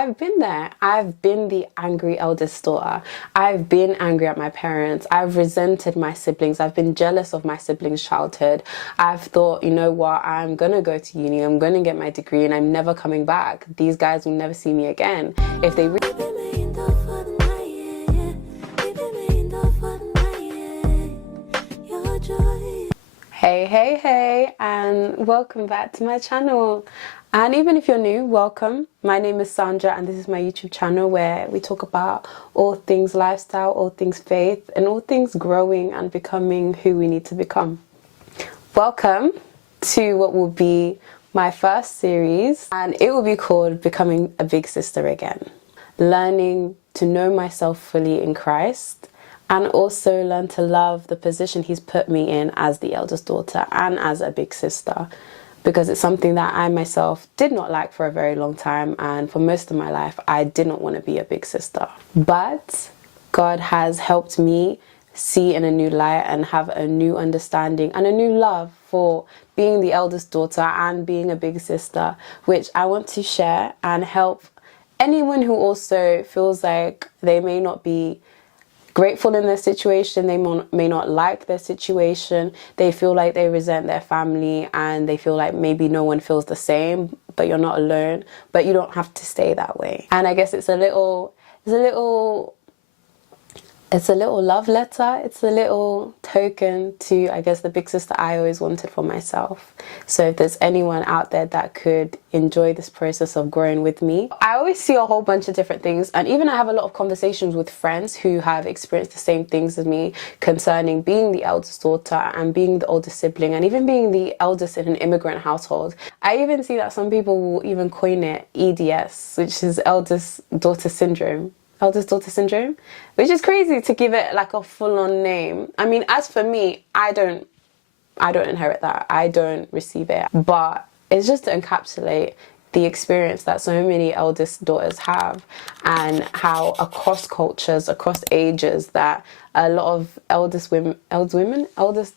I've been there. I've been the angry eldest daughter. I've been angry at my parents. I've resented my siblings. I've been jealous of my siblings' childhood. I've thought, you know what, I'm going to go to uni. I'm going to get my degree and I'm never coming back. These guys will never see me again. If they Hey, and welcome back to my channel. And even if you're new, welcome. My name is Sandra and this is my YouTube channel where we talk about all things lifestyle, all things faith, and all things growing and becoming who we need to become. Welcome to what will be my first series, and it will be called Becoming a Big Sister Again. Learning to know myself fully in Christ, and also learn to love the position he's put me in as the eldest daughter and as a big sister, because it's something that I myself did not like for a very long time, and for most of my life I did not want to be a big sister. But God has helped me see in a new light and have a new understanding and a new love for being the eldest daughter and being a big sister, which I want to share and help anyone who also feels like they may not be grateful in their situation, they may not like their situation, they feel like they resent their family, and they feel like maybe no one feels the same, but you're not alone. But you don't have to stay that way. And I guess it's a little love letter. It's a little token to, I guess, the big sister I always wanted for myself. So if there's anyone out there that could enjoy this process of growing with me, I always see a whole bunch of different things. And even I have a lot of conversations with friends who have experienced the same things as me concerning being the eldest daughter and being the oldest sibling and even being the eldest in an immigrant household. I even see that some people will even coin it EDS, which is eldest daughter syndrome. Eldest daughter syndrome, which is crazy to give it like a full-on name. I mean, as for me, I don't inherit that. I don't receive it. But it's just to encapsulate the experience that so many eldest daughters have, and how across cultures, across ages, that a lot of eldest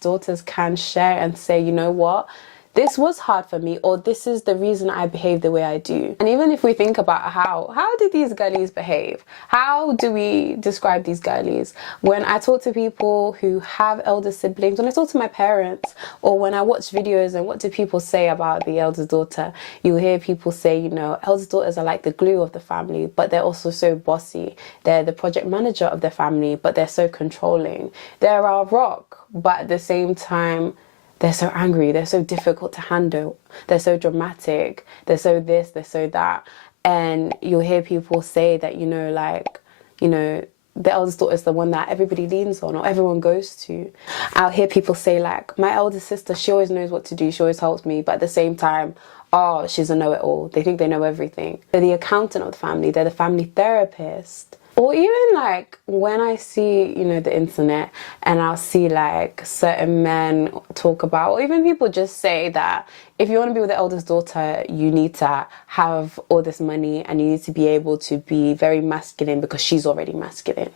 daughters can share and say, you know what? This was hard for me, or this is the reason I behave the way I do. And even if we think about how do these girlies behave? How do we describe these girlies? When I talk to people who have elder siblings, when I talk to my parents, or when I watch videos and what do people say about the eldest daughter, you'll hear people say, you know, eldest daughters are like the glue of the family, but they're also so bossy. They're the project manager of the family, but they're so controlling. They're our rock, but at the same time, they're so angry, they're so difficult to handle, they're so dramatic, they're so this, they're so that. And you'll hear people say that, the eldest daughter is the one that everybody leans on or everyone goes to. I'll hear people say like, my eldest sister, she always knows what to do, she always helps me, but at the same time, oh, she's a know-it-all. They think they know everything. They're the accountant of the family, they're the family therapist. Or even like when I see, the internet, and I'll see like certain men talk about, or even people just say that if you want to be with the eldest daughter, you need to have all this money and you need to be able to be very masculine because she's already masculine.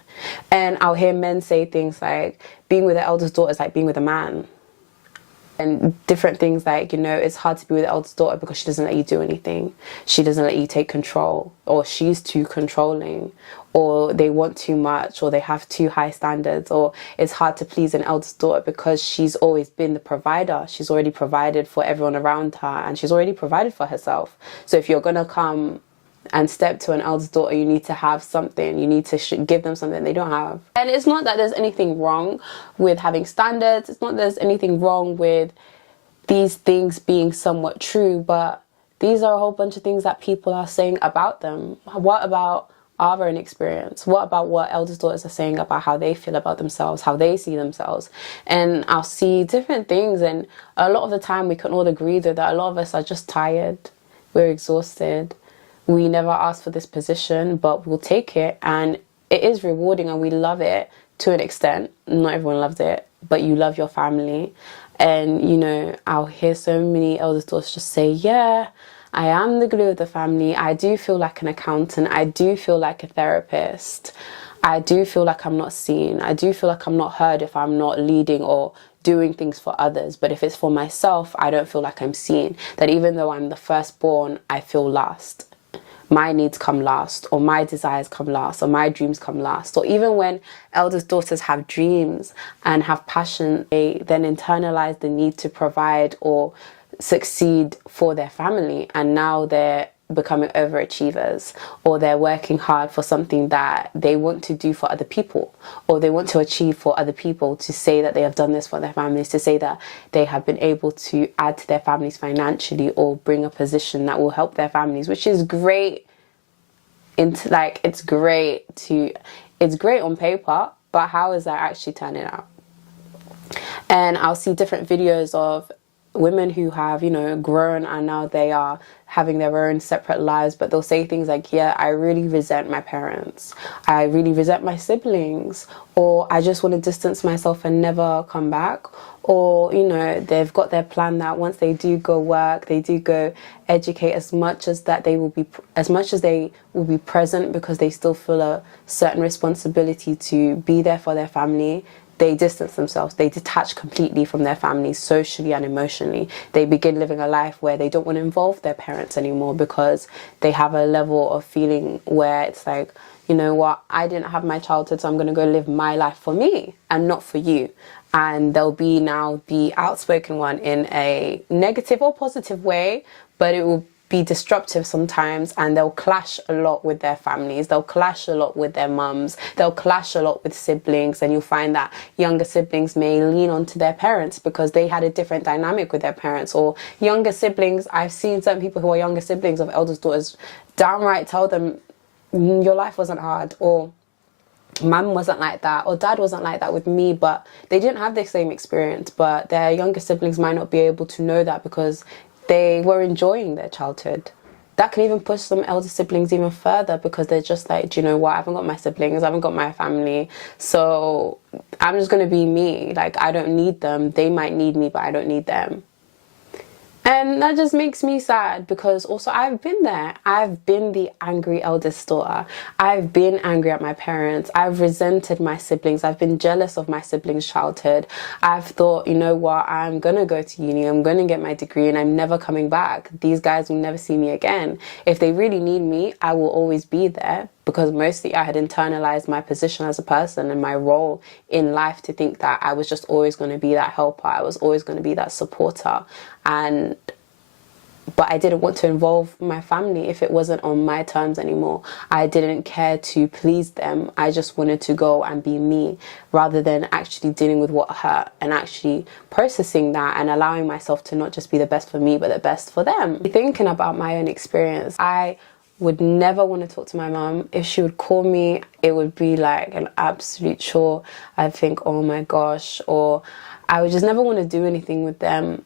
And I'll hear men say things like being with the eldest daughter is like being with a man. And different things like, it's hard to be with the eldest daughter because she doesn't let you do anything. She doesn't let you take control, or she's too controlling, or they want too much, or they have too high standards, or it's hard to please an eldest daughter because she's always been the provider. She's already provided for everyone around her and she's already provided for herself. So if you're going to come and step to an eldest daughter, you need to have something. You need to give them something they don't have. And it's not that there's anything wrong with having standards. It's not that there's anything wrong with these things being somewhat true, but these are a whole bunch of things that people are saying about them. What about our own experience? What about what eldest daughters are saying about how they feel about themselves, how they see themselves? And I'll see different things, and a lot of the time we can all agree that a lot of us are just tired. We're exhausted. We never asked for this position, but we'll take it, and it is rewarding and we love it to an extent. Not everyone loves it, but you love your family. And, I'll hear so many eldest daughters just say, yeah, I am the glue of the family. I do feel like an accountant. I do feel like a therapist. I do feel like I'm not seen. I do feel like I'm not heard if I'm not leading or doing things for others. But if it's for myself, I don't feel like I'm seen. That even though I'm the firstborn, I feel last. my needs come last, or my desires come last, or my dreams come last. Or even when eldest daughters have dreams and have passion, they then internalize the need to provide or succeed for their family, and now they're becoming overachievers, or they're working hard for something that they want to do for other people, or they want to achieve for other people, to say that they have done this for their families, to say that they have been able to add to their families financially or bring a position that will help their families, which is great. It's great on paper, but how is that actually turning out? And I'll see different videos of women who have, grown, and now they are having their own separate lives, but they'll say things like, yeah, I really resent my parents, I really resent my siblings, or I just want to distance myself and never come back. Or, they've got their plan that once they do go work, they do go educate, as much as they will be present, because they still feel a certain responsibility to be there for their family, they distance themselves. They detach completely from their families, socially and emotionally. They begin living a life where they don't want to involve their parents anymore, because they have a level of feeling where it's like, you know what, I didn't have my childhood, so I'm going to go live my life for me and not for you. And they'll be now the outspoken one in a negative or positive way, but it will be disruptive sometimes, and they'll clash a lot with their families, they'll clash a lot with their mums, they'll clash a lot with siblings. And you'll find that younger siblings may lean onto their parents because they had a different dynamic with their parents. Or younger siblings, I've seen some people who are younger siblings of eldest daughters downright tell them, your life wasn't hard, or mum wasn't like that, or dad wasn't like that with me, but they didn't have the same experience. But their younger siblings might not be able to know that because they were enjoying their childhood. That can even push some elder siblings even further, because they're just like, do you know what, I haven't got my siblings, I haven't got my family, so I'm just going to be me. Like, I don't need them. They might need me, but I don't need them. And that just makes me sad, because also I've been there. I've been the angry eldest daughter. I've been angry at my parents. I've resented my siblings. I've been jealous of my siblings' childhood. I've thought, you know what, I'm going to go to uni, I'm going to get my degree, and I'm never coming back. These guys will never see me again. If they really need me, I will always be there, because mostly I had internalized my position as a person and my role in life to think that I was just always going to be that helper. I was always going to be that supporter. But I didn't want to involve my family if it wasn't on my terms anymore. I didn't care to please them. I just wanted to go and be me, rather than actually dealing with what hurt and actually processing that and allowing myself to not just be the best for me, but the best for them. Thinking about my own experience, I would never want to talk to my mum. If she would call me, it would be like an absolute chore. I'd think, oh my gosh, or I would just never want to do anything with them.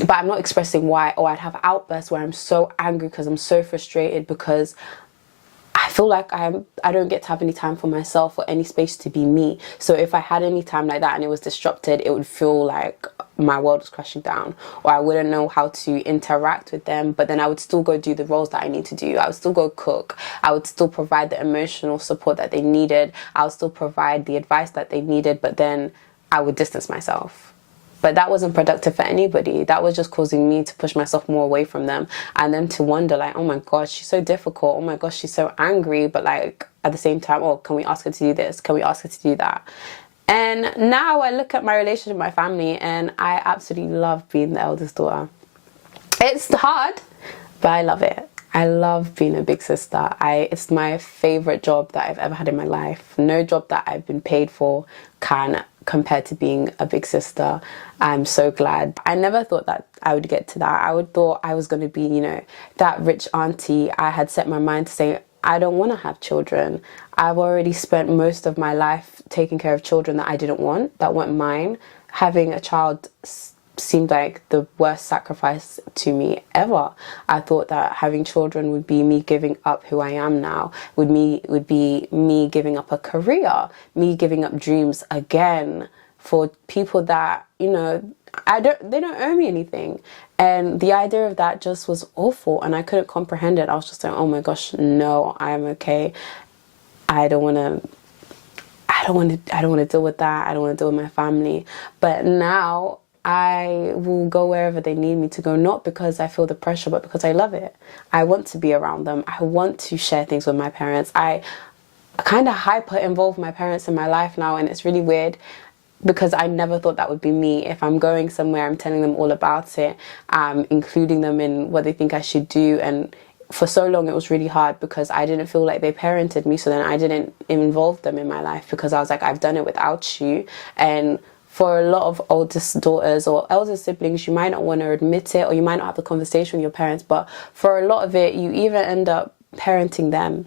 But I'm not expressing why. Or I'd have outbursts where I'm so angry because I'm so frustrated, because I feel like I don't get to have any time for myself or any space to be me. So if I had any time like that and it was disrupted, it would feel like my world was crashing down, or I wouldn't know how to interact with them. But then I would still go do the roles that I need to do. I would still go cook. I would still provide the emotional support that they needed. I would still provide the advice that they needed, but then I would distance myself. But that wasn't productive for anybody. That was just causing me to push myself more away from them, and then to wonder like, oh my gosh, she's so difficult. Oh my gosh, she's so angry. But like at the same time, oh, can we ask her to do this? Can we ask her to do that? And now I look at my relationship with my family, and I absolutely love being the eldest daughter. It's hard, but I love it. I love being a big sister. It's my favorite job that I've ever had in my life. No job that I've been paid for can compare to being a big sister. I'm so glad. I never thought that I would get to that. I would thought I was going to be, that rich auntie. I had set my mind to say, I don't want to have children. I've already spent most of my life taking care of children that I didn't want, that weren't mine. Having a child seemed like the worst sacrifice to me ever. I thought that having children would be me giving up who I am now, would be me giving up a career, me giving up dreams again for people that, they don't owe me anything. And the idea of that just was awful, and I couldn't comprehend it. I was just like, oh my gosh, no, I'm okay. I don't want to deal with that. I don't want to deal with my family. But now I will go wherever they need me to go, not because I feel the pressure, but because I love it. I want to be around them. I want to share things with my parents. I kind of hyper involve my parents in my life now, and it's really weird because I never thought that would be me. If I'm going somewhere, I'm telling them all about it, including them in what they think I should do. And for so long it was really hard because I didn't feel like they parented me, so then I didn't involve them in my life because I was like, I've done it without you. And for a lot of oldest daughters or elder siblings, you might not want to admit it, or you might not have the conversation with your parents, but for a lot of it, you even end up parenting them.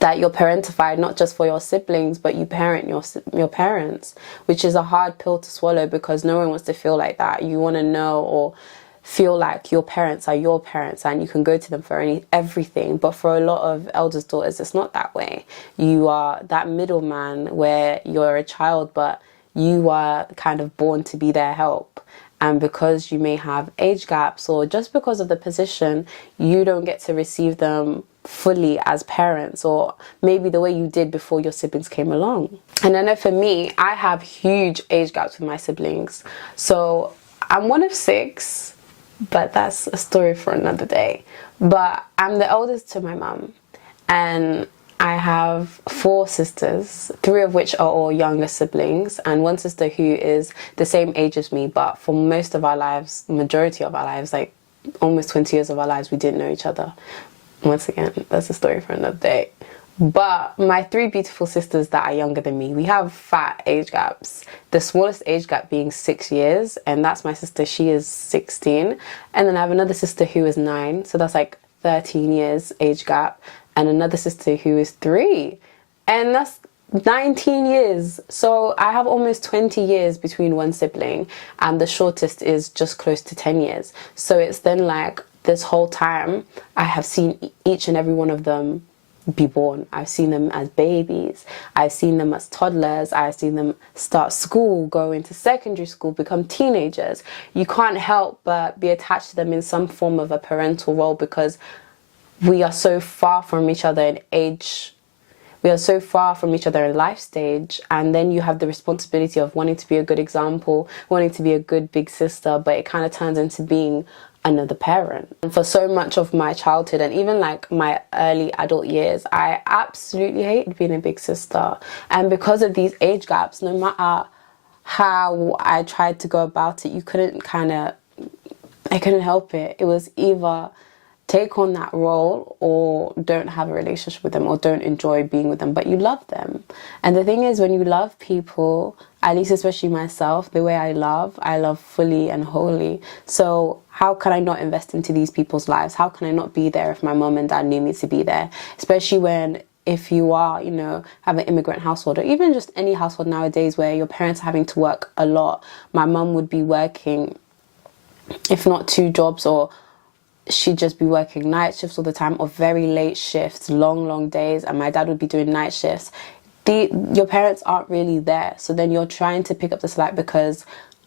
That you're parentified not just for your siblings, but you parent your parents, which is a hard pill to swallow because no one wants to feel like that. You want to know or feel like your parents are your parents and you can go to them for everything. But for a lot of eldest daughters, it's not that way. You are that middleman where you're a child, but you are kind of born to be their help. And because you may have age gaps or just because of the position, you don't get to receive them fully as parents, or maybe the way you did before your siblings came along. And I know for me, I have huge age gaps with my siblings. So I'm one of 6, but that's a story for another day. But I'm the eldest to my mum, and I have 4 sisters, 3 of which are all younger siblings, and 1 sister who is the same age as me, but for most of our lives, majority of our lives, like almost 20 years of our lives, we didn't know each other. Once again, that's a story for another day. But my 3 beautiful sisters that are younger than me, we have fat age gaps. The smallest age gap being 6 years, and that's my sister, she is 16. And then I have another sister who is 9, so that's like 13 years age gap. And another sister who is 3, and that's 19 years. So I have almost 20 years between one sibling, and the shortest is just close to 10 years. So it's then like this whole time I have seen each and every one of them be born. I've seen them as babies, I've seen them as toddlers, I've seen them start school, go into secondary school, become teenagers. You can't help but be attached to them in some form of a parental role because we are so far from each other in age. We are so far from each other in life stage, and then you have the responsibility of wanting to be a good example, wanting to be a good big sister, but it kind of turns into being another parent. And for so much of my childhood and even like my early adult years, I absolutely hated being a big sister. And because of these age gaps, no matter how I tried to go about it, I couldn't help it. It was either take on that role or don't have a relationship with them or don't enjoy being with them, but you love them. And the thing is, when you love people, at least especially myself, the way I love fully and wholly. So how can I not invest into these people's lives? How can I not be there if my mom and dad need me to be there? Especially if you are, have an immigrant household, or even just any household nowadays where your parents are having to work a lot. My mum would be working, if not 2 jobs, or she'd just be working night shifts all the time, or very late shifts, long days, and my dad would be doing night shifts. Your parents aren't really there, so then you're trying to pick up the slack because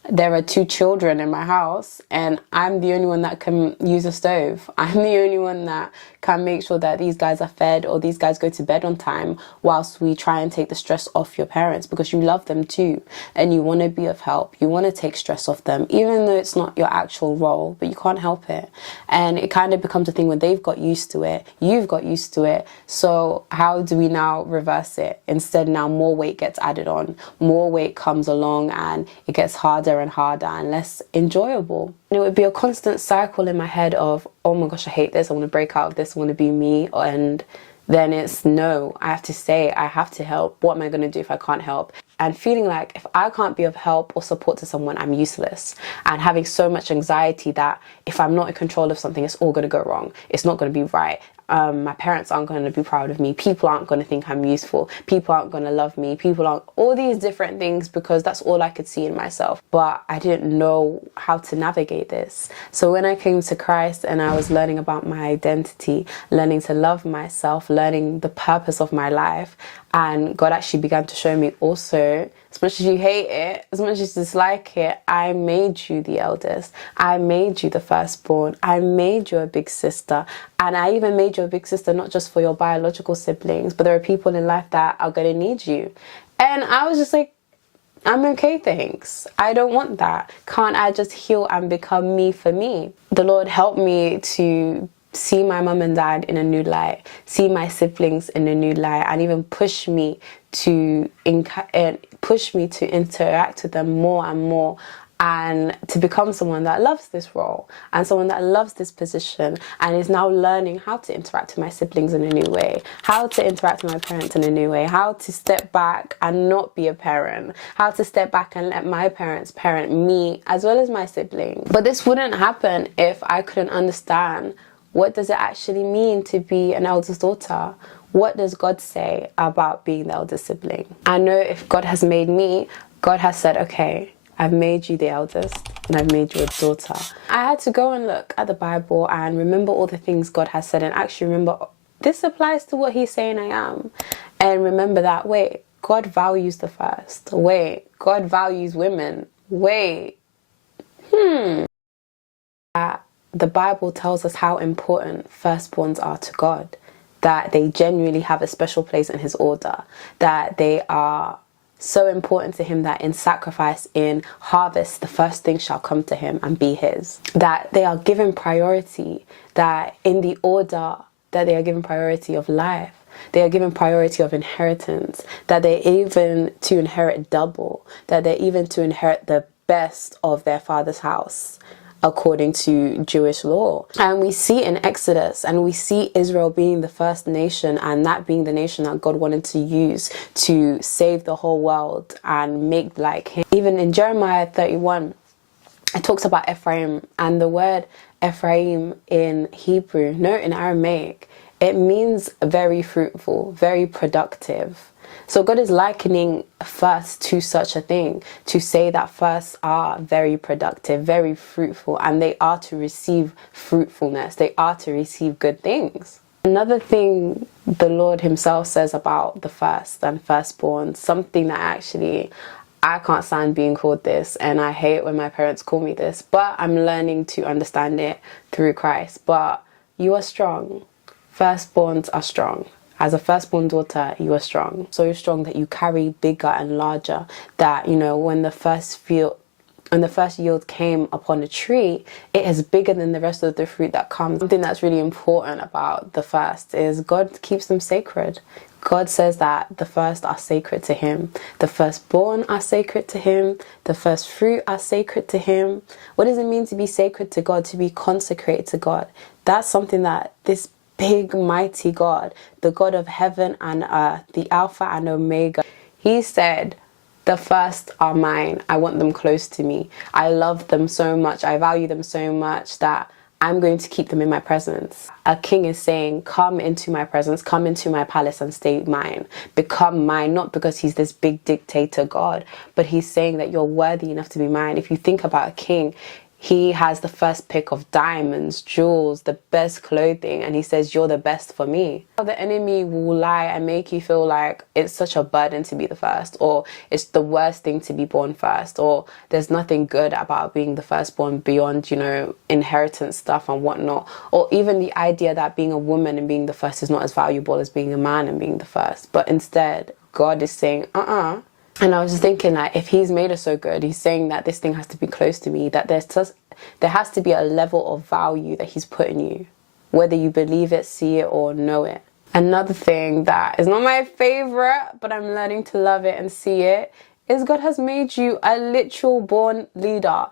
there are 2 children in my house and I'm the only one that can use a stove. I'm the only one that can make sure that these guys are fed or these guys go to bed on time, whilst we try and take the stress off your parents, because you love them too and you want to be of help. You want to take stress off them, even though it's not your actual role, but you can't help it. And it kind of becomes a thing when they've got used to it, you've got used to it. So how do we now reverse it? Instead, now more weight gets added on, more weight comes along, and it gets harder and harder and less enjoyable. And it would be a constant cycle in my head of, oh my gosh, I hate this, I want to break out of this, I want to be me. And then it's, no, I have to stay, I have to help. What am I going to do if I can't help? And feeling like if I can't be of help or support to someone, I'm useless. And having so much anxiety that if I'm not in control of something, it's all going to go wrong. It's not going to be right. My parents aren't going to be proud of me. People aren't going to think I'm useful. People aren't going to love me. People aren't, all these different things, because that's all I could see in myself. But I didn't know how to navigate this. So when I came to Christ and I was learning about my identity, learning to love myself, learning the purpose of my life, and God actually began to show me also, as much as you hate it, as much as you dislike it, I made you the eldest. I made you the firstborn. I made you a big sister. And I even made you a big sister, not just for your biological siblings, but there are people in life that are going to need you. And I was just like, I'm okay, thanks. I don't want that. Can't I just heal and become me for me? The Lord helped me to see my mum and dad in a new light, see my siblings in a new light, and even push me to interact with them more and more, and to become someone that loves this role and someone that loves this position, and is now learning how to interact with my siblings in a new way, how to interact with my parents in a new way, how to step back and not be a parent, how to step back and let my parents parent me as well as my siblings. But this wouldn't happen if I couldn't understand, what does it actually mean to be an eldest daughter? What does God say about being the eldest sibling? I know if God has made me, God has said, okay, I've made you the eldest and I've made you a daughter. I had to go and look at the Bible and remember all the things God has said, and actually remember this applies to what he's saying I am. And remember that, wait, God values the first. Wait, God values women. Wait, The Bible tells us how important firstborns are to God, that they genuinely have a special place in his order, that they are so important to him that in sacrifice, in harvest, the first thing shall come to him and be his. That they are given priority, that in the order that they are given priority of life, they are given priority of inheritance, that they're even to inherit double, that they're even to inherit the best of their father's house, according to Jewish law. And we see in Exodus, and we see Israel being the first nation, and that being the nation that God wanted to use to save the whole world and make like him. Even in Jeremiah 31, it talks about Ephraim, and the word Ephraim in Hebrew, no, in Aramaic, it means very fruitful, very productive. So God is likening first to such a thing, to say that firsts are very productive, very fruitful, and they are to receive fruitfulness. They are to receive good things. Another thing the Lord himself says about the first and firstborn, something that actually I can't stand being called this, and I hate when my parents call me this, but I'm learning to understand it through Christ. But you are strong. Firstborns are strong. As a firstborn daughter, you are strong. So strong that you carry bigger and larger. That, when the first yield came upon a tree, it is bigger than the rest of the fruit that comes. Something that's really important about the first is God keeps them sacred. God says that the first are sacred to him. The firstborn are sacred to him. The first fruit are sacred to him. What does it mean to be sacred to God, to be consecrated to God? That's something that this big, mighty God, the God of heaven and earth, the Alpha and Omega, he said, the first are mine. I want them close to me. I love them so much. I value them so much that I'm going to keep them in my presence. A king is saying, come into my presence, come into my palace and stay mine. Become mine, not because he's this big dictator God, but he's saying that you're worthy enough to be mine. If you think about a king, he has the first pick of diamonds, jewels, the best clothing, and he says, you're the best for me. The enemy will lie and make you feel like it's such a burden to be the first, or it's the worst thing to be born first, or there's nothing good about being the firstborn beyond, inheritance stuff and whatnot, or even the idea that being a woman and being the first is not as valuable as being a man and being the first. But instead, God is saying, And I was just thinking that if he's made us so good, he's saying that this thing has to be close to me, that there has to be a level of value that he's put in you, whether you believe it, see it, or know it. Another thing that is not my favorite, but I'm learning to love it and see it, is God has made you a literal born leader.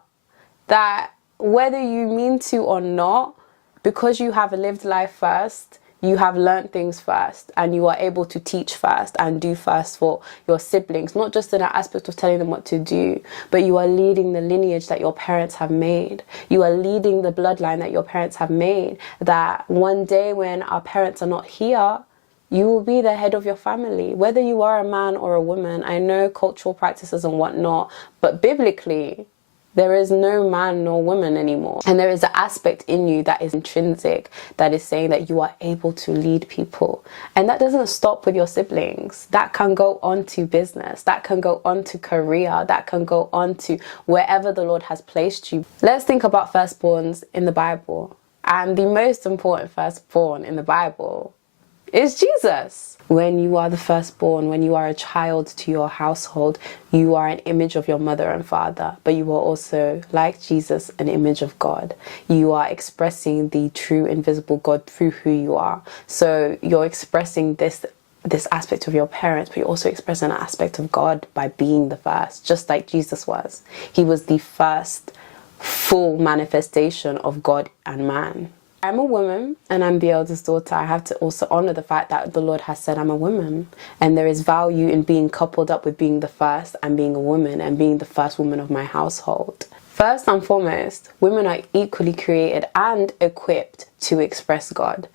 That whether you mean to or not, because you have lived life first, you have learned things first, and you are able to teach first and do first for your siblings, not just in an aspect of telling them what to do, but you are leading the lineage that your parents have made. You are leading the bloodline that your parents have made, that one day when our parents are not here, you will be the head of your family, whether you are a man or a woman. I know cultural practices and whatnot, but biblically, there is no man nor woman anymore. And there is an aspect in you that is intrinsic, that is saying that you are able to lead people. And that doesn't stop with your siblings. That can go on to business. That can go on to career. That can go on to wherever the Lord has placed you. Let's think about firstborns in the Bible. And the most important firstborn in the Bible is Jesus. When you are the firstborn, when you are a child to your household, you are an image of your mother and father, but you are also, like Jesus, an image of God. You are expressing the true invisible God through who you are. So you're expressing this aspect of your parents, but you're also expressing an aspect of God by being the first, just like Jesus was. He was the first full manifestation of God and man. I'm a woman and I'm the eldest daughter. I have to also honor the fact that the Lord has said I'm a woman, and there is value in being coupled up with being the first and being a woman and being the first woman of my household. First and foremost, women are equally created and equipped to express God.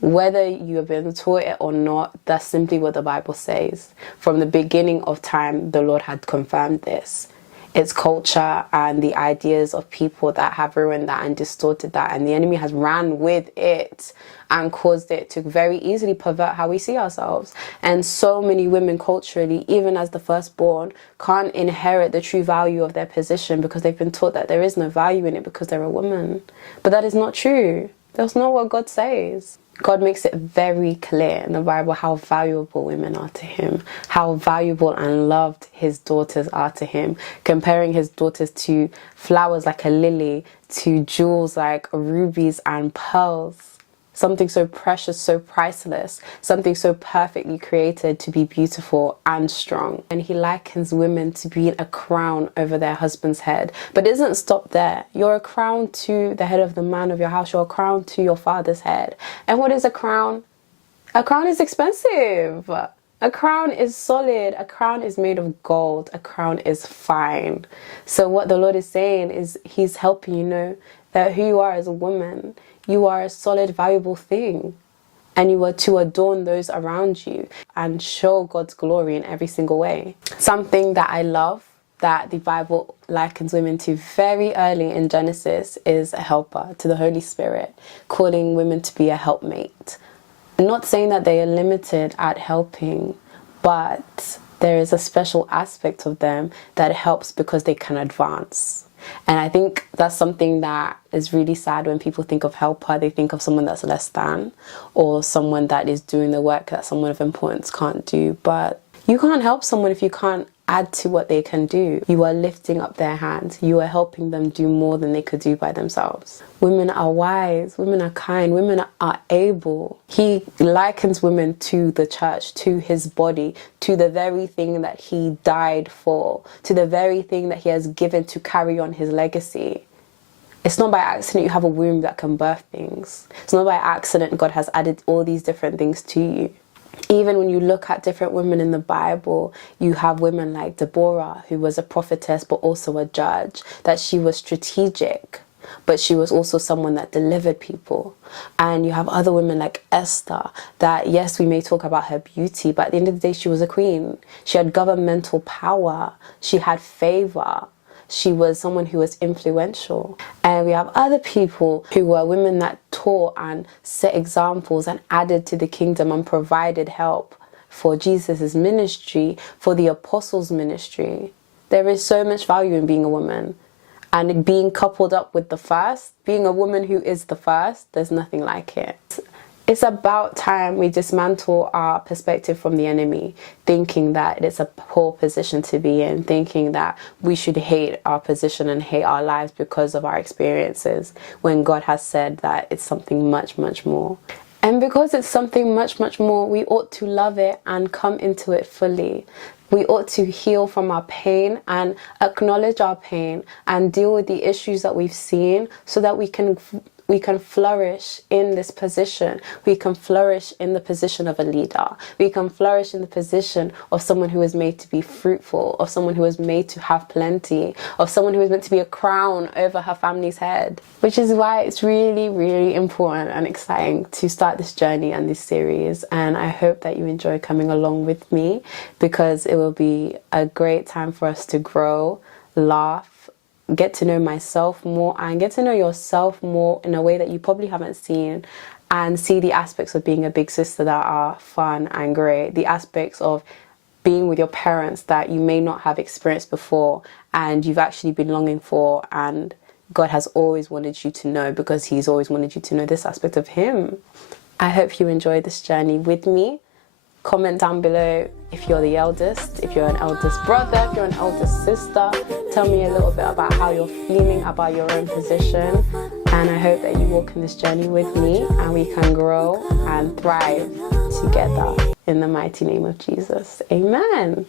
Whether you have been taught it or not, that's simply what the Bible says. From the beginning of time, the Lord had confirmed this. It's culture and the ideas of people that have ruined that and distorted that, and the enemy has ran with it and caused it to very easily pervert how we see ourselves. And so many women culturally, even as the firstborn, can't inherit the true value of their position because they've been taught that there is no value in it because they're a woman. But that is not true. That's not what God says. God makes it very clear in the Bible how valuable women are to him, how valuable and loved his daughters are to him, comparing his daughters to flowers like a lily, to jewels like rubies and pearls. Something so precious, so priceless, something so perfectly created to be beautiful and strong. And he likens women to being a crown over their husband's head. But it doesn't stop there. You're a crown to the head of the man of your house. You're a crown to your father's head. And what is a crown? A crown is expensive. A crown is solid. A crown is made of gold. A crown is fine. So what the Lord is saying is he's helping you know that who you are as a woman, you are a solid, valuable thing. And you are to adorn those around you and show God's glory in every single way. Something that I love that the Bible likens women to very early in Genesis is a helper, to the Holy Spirit, calling women to be a helpmate. I'm not saying that they are limited at helping, but there is a special aspect of them that helps because they can advance. And I think that's something that is really sad when people think of helper. They think of someone that's less than, or someone that is doing the work that someone of importance can't do. But you can't help someone if you can't add to what they can do. You are lifting up their hands. You are helping them do more than they could do by themselves. Women are wise. Women are kind. Women are able. He likens women to the church, to his body, to the very thing that he died for, to the very thing that he has given to carry on his legacy. It's not by accident you have a womb that can birth things. It's not by accident God has added all these different things to you. Even when you look at different women in the Bible, you have women like Deborah, who was a prophetess but also a judge, that she was strategic, but she was also someone that delivered people. And you have other women like Esther, that yes, we may talk about her beauty, but at the end of the day, she was a queen. She had governmental power. She had favor. She was someone who was influential. And we have other people who were women that taught and set examples and added to the kingdom and provided help for Jesus' ministry, for the apostles' ministry. There is so much value in being a woman. And being coupled up with the first, being a woman who is the first, there's nothing like it. It's about time we dismantle our perspective from the enemy, thinking that it's a poor position to be in, thinking that we should hate our position and hate our lives because of our experiences, when God has said that it's something much, much more. And because it's something much, much more, we ought to love it and come into it fully. We ought to heal from our pain and acknowledge our pain and deal with the issues that we've seen so that we can flourish in this position. We can flourish in the position of a leader. We can flourish in the position of someone who is made to be fruitful, of someone who is made to have plenty, of someone who is meant to be a crown over her family's head. Which is why it's really, really important and exciting to start this journey and this series. And I hope that you enjoy coming along with me, because it will be a great time for us to grow, laugh, get to know myself more and get to know yourself more in a way that you probably haven't seen, and see the aspects of being a big sister that are fun and great, the aspects of being with your parents that you may not have experienced before and you've actually been longing for, and God has always wanted you to know, because he's always wanted you to know this aspect of him. I hope you enjoy this journey with me. Comment down below if you're the eldest, if you're an eldest brother, if you're an eldest sister. Tell me a little bit about how you're feeling about your own position. And I hope that you walk in this journey with me and we can grow and thrive together in the mighty name of Jesus. Amen.